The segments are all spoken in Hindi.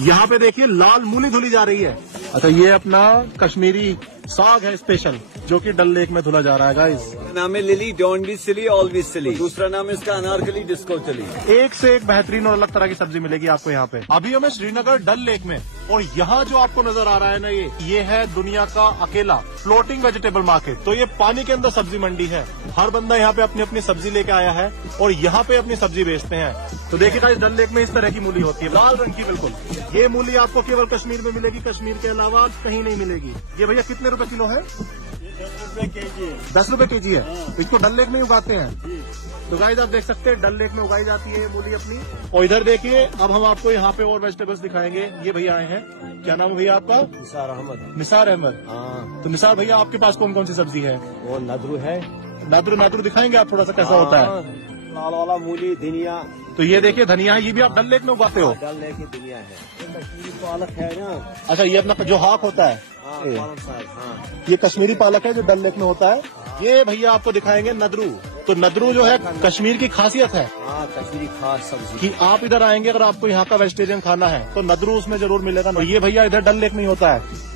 यहाँ पे देखिए लाल मूली धुली जा रही है। अच्छा, ये अपना कश्मीरी साग है स्पेशल, जो कि डल लेक में धुला जा रहा है गाइस। नाम है Lily, don't be silly, always silly. दूसरा नाम है इसका अनारकली, डिस्को चली। एक से एक बेहतरीन और अलग तरह की सब्जी मिलेगी आपको यहाँ पे। अभी हमें श्रीनगर डल लेक में, और यहाँ जो आपको नजर आ रहा है ना, ये है दुनिया का अकेला फ्लोटिंग वेजिटेबल मार्केट। तो ये पानी के अंदर सब्जी मंडी है। हर बंदा यहाँ पे अपनी अपनी सब्जी लेके आया है और यहाँ पे अपनी सब्जी बेचते हैं। तो देखिए गाइस, डल लेक में इस तरह की मूली होती है, लाल रंग की बिल्कुल। ये मूली आपको केवल कश्मीर में मिलेगी, कश्मीर के अलावा कहीं नहीं मिलेगी। ये भैया कितने रुपए किलो है? 10 रुपए केजी है। 10 रुपए केजी है। तो इसको डल लेक में उगाते हैं। तो गाइस आप देख सकते हैं डल लेक में उगाई जाती है ये मूली अपनी। और इधर देखिए, अब हम आपको यहाँ पे और वेजिटेबल्स दिखाएंगे। ये भैया आए हैं, क्या नाम है भैया आपका? निसार अहमद। निसार अहमद। हाँ। तो निसार भैया, आपके पास कौन कौन सी सब्जी है? वो नदरू है। नदरू दिखाएंगे आप थोड़ा सा कैसा होता है? लाल वाला मूली, धनिया। तो ये देखिए धनिया है, ये भी आप डल लेक में उगाते हो? डल लेक की धनिया है। कश्मीरी पालक है ना। अच्छा, ये अपना जो हाक होता है, पालक साग। हाँ। ये कश्मीरी पालक है जो डल लेक में होता है। ये भैया आपको दिखाएंगे नदरू। तो नदरू जो है कश्मीर की खासियत है। हाँ, कश्मीरी खास सब्जी कि आप इधर आएंगे, अगर आपको यहाँ का वेजिटेरियन खाना है तो नदरू उसमें जरूर मिलेगा। तो ये भैया इधर डल लेक में ही होता है।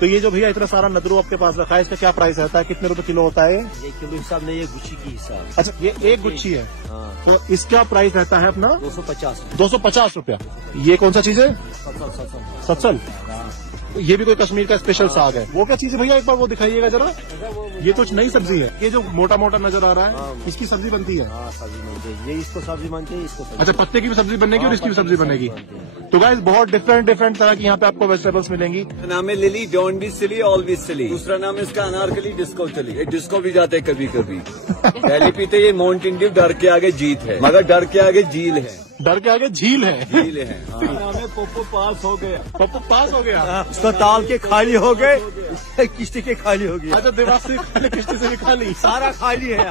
तो ये जो भैया इतना सारा नदरू आपके पास रखा है, इसका क्या प्राइस रहता है? कितने रुपए किलो होता है? ये किलो हिसाब नहीं, ये गुच्छी की हिसाब। अच्छा, ये एक गुच्छी है। हाँ। तो इसका प्राइस रहता है अपना 250। 250 रुपया। ये कौन सा चीज है? सत्सल। ये भी कोई कश्मीर का स्पेशल साग है। वो क्या चीज है भैया, एक बार वो दिखाइएगा जरा। ये कुछ नई सब्जी है। ये जो मोटा मोटा नजर आ रहा है, इसकी सब्जी बनती है। सब्जी बनती है, ये इसको सब्जी बनती है, इसको। अच्छा, पत्ते की भी सब्जी बनेगी और इसकी भी सब्जी बनेगी। तो गाइस बहुत डिफरेंट तरह की यहाँ पे आपको वेजिटेबल्स मिलेंगी। नाम है Lily, don't be silly, always silly. दूसरा नाम है इसका अनारकली, डिस्को चली। ये डिस्को भी जाते हैं कभी कभी। पहले पीते ये माउंटेन ड्यू, डर के आगे जीत है, मगर डर के आगे झील है। डर के आगे झील है। झील है। हाँ। पप्पू पास हो गया। पप्पू पास हो गया। इसको ताल के खाली हो गए, किश्ती के खाली हो गया। अच्छा, देवास से खाली, किश्ती से भी खाली, सारा खाली है।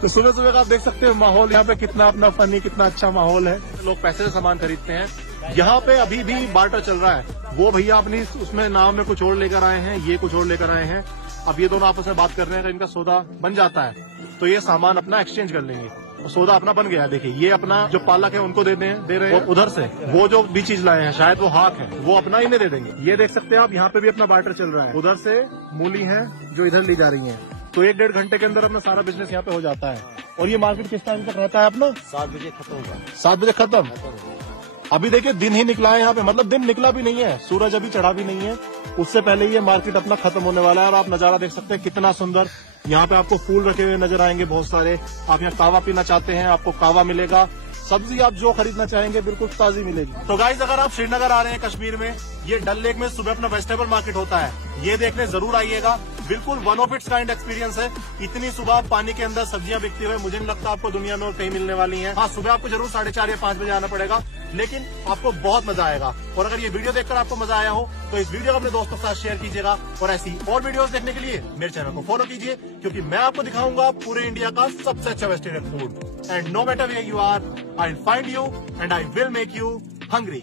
तो सुबह सुबह का आप देख सकते हैं माहौल यहाँ पे कितना अपना फनी, कितना अच्छा माहौल है। लोग पैसे से सामान खरीदते हैं। यहाँ पे अभी भी बार्टर चल रहा है। वो भैया अपनी उसमें नाव में कुछ और लेकर आए हैं, ये कुछ और लेकर आए हैं। अब ये दोनों आपस में बात कर रहे हैं। अगर इनका सौदा बन जाता है तो ये सामान अपना एक्सचेंज कर लेंगे। और सौदा अपना बन गया। देखिए, ये अपना जो पालक है उनको दे रहे हैं। उधर से वो जो भी चीज लाए हैं, शायद वो हाक है, वो अपना इन्हें दे देंगे। ये देख सकते हैं आप, यहाँ पे भी अपना बार्टर चल रहा है। उधर से मूली है जो इधर ली जा रही है। तो 1-1.5 घंटे के अंदर अपना सारा बिजनेस यहाँ पे हो जाता है। और ये मार्केट किस टाइम तक रहता है अपना? 7 बजे खत्म होगा। 7 बजे खत्म। अभी देखिए दिन ही निकला है यहाँ पे, मतलब दिन निकला भी नहीं है, सूरज अभी चढ़ा भी नहीं है। उससे पहले ये मार्केट अपना खत्म होने वाला है। और आप नजारा देख सकते हैं कितना सुंदर। यहाँ पे आपको फूल रखे हुए नजर आएंगे बहुत सारे। आप यहाँ कावा पीना चाहते हैं, आपको कावा मिलेगा। सब्जी आप जो खरीदना चाहेंगे बिल्कुल ताजी मिलेगी। तो गाइस, अगर आप श्रीनगर आ रहे हैं कश्मीर में, ये डल लेक में सुबह अपना वेजिटेबल मार्केट होता है, ये देखने जरूर आइएगा। बिल्कुल one of its kind experience है। इतनी सुबह पानी के अंदर सब्जियां बिकती हुई मुझे नहीं लगता आपको दुनिया में और कहीं मिलने वाली हैं। हाँ, सुबह आपको जरूर 4:30 या 5 बजे आना पड़ेगा, लेकिन आपको बहुत मजा आएगा। और अगर ये वीडियो देखकर आपको मजा आया हो तो इस वीडियो को अपने दोस्तों के साथ शेयर कीजिएगा। और ऐसी और वीडियोस देखने के लिए मेरे चैनल को फॉलो कीजिए, क्योंकि मैं आपको दिखाऊंगा पूरे इंडिया का सबसे अच्छा vegetarian food. And no matter where you are, I will find you and I will make you hungry.